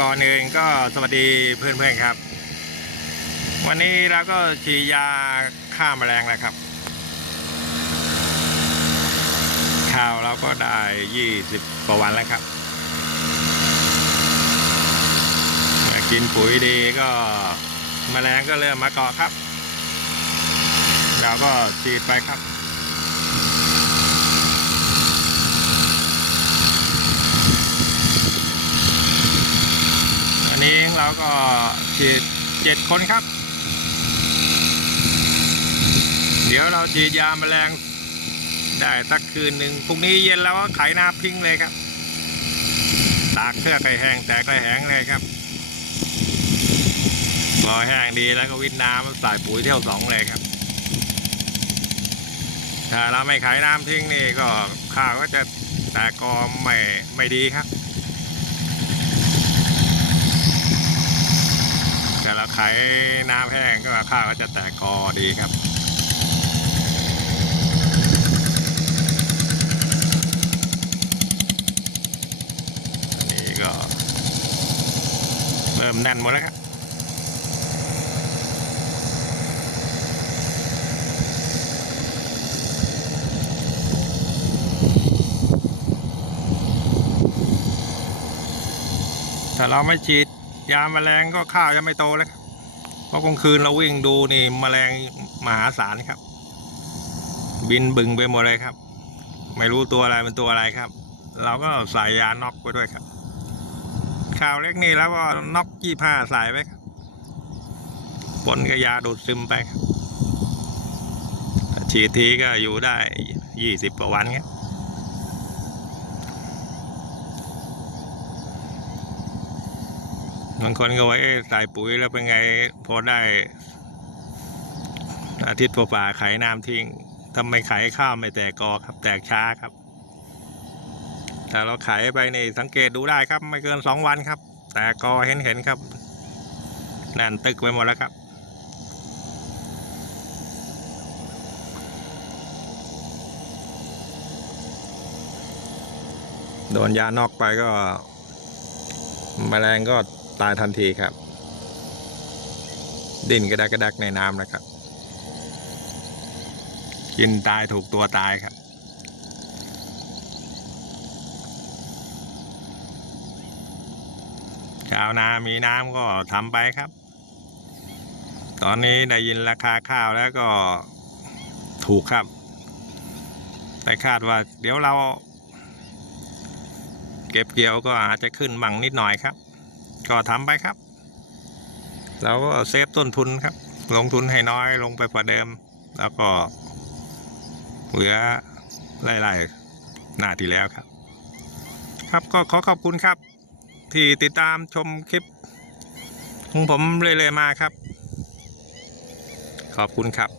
ก่อนอื่นก็สวัสดีเพื่อนๆครับ วันนี้เราก็ฉีดยาฆ่าแมลงแล้วครับข้าวเราก็ได้ยี่สิบกว่าวันแล้วครับมากินปุ๋ยดีก็แมลงก็เริ่มมาเกาะครับ เราก็ฉีดไปครับ นนี้เราก็ฉีดเจ็ดคนครับ เดี๋ยวเราฉีดยาแมลงได้สักคืนหนึ่งพรุ่งนี้เย็นเราก็ไขน้ำทิ้งเลยครับ ตากเสื้อไก่แห้งแต่ไก่แห้งเลยครับรอแห้งดีแล้วก็วิทน้ำใส่ปุ๋ยเที่ยวสองเลยครับ ถ้าเราไม่ไขน้ำทิ้งนี่ก็ข้าวก็จะแตกกอไม่ไม่ดีครับ แต่เราขายน้ำแห้งก็ข้าวก็จะแตกกอดีครับอันนี้ก็ เริ่มแน่นหมดแล้วครับถ้าเราไม่ฉีดยาแมลงก็ข้าวจะไม่โตแล้วครับ เพราะกลางคืนเราวิ่งดูนี่แมลงมหาศาลครับ บินบึงไปหมดเลยครับ ไม่รู้ตัวอะไรเป็นตัวอะไรครับ เราก็ใส่ยาน็อกไปด้วยครับข่าวเล็กนี่แล้วก็น็อกยี่ผ้าใส่ไปครับปนกับยาดูดซึมไปครับฉีดทีก็อยู่ได้ยี่สิบกว่าวันครับ บางคนก็ว่าเอ๊ะใส่ปุ๋ยแล้วเป็นไงพอได้ อาทิตย์กว่าๆไขน้ำทิ้งทำไมไขข้าวไม่แตกกอครับ แตกช้าครับถ้าเราไขไปนี่สังเกตดูได้ครับ ไม่เกินสองวันครับ แตกกอเห็นเห็นๆครับแน่นตึกไปหมดแล้วครับโดนยานอกไปก็แมลงก็ ตายทันทีครับ ดิ้นกระดักกระดักในน้ำนะครับ กินตายถูกตัวตายครับ ชาวนามีน้ำก็ทำไปครับ ตอนนี้ได้ยินราคาข้าวแล้วก็ถูกครับ แต่คาดว่าเดี๋ยวเราเก็บเกี่ยวก็อาจจะขึ้นมั่งนิดหน่อยครับ ก็ทำไปครับเราก็เซฟต้นทุนครับ ลงทุนให้น้อยลงไปกว่าเดิม แล้วก็ เหลือไล่ๆหน้าที่แล้วครับ ครับก็ขอขอบคุณครับ ที่ติดตามชมคลิปของผมเรื่อยๆมาครับ ขอบคุณครับ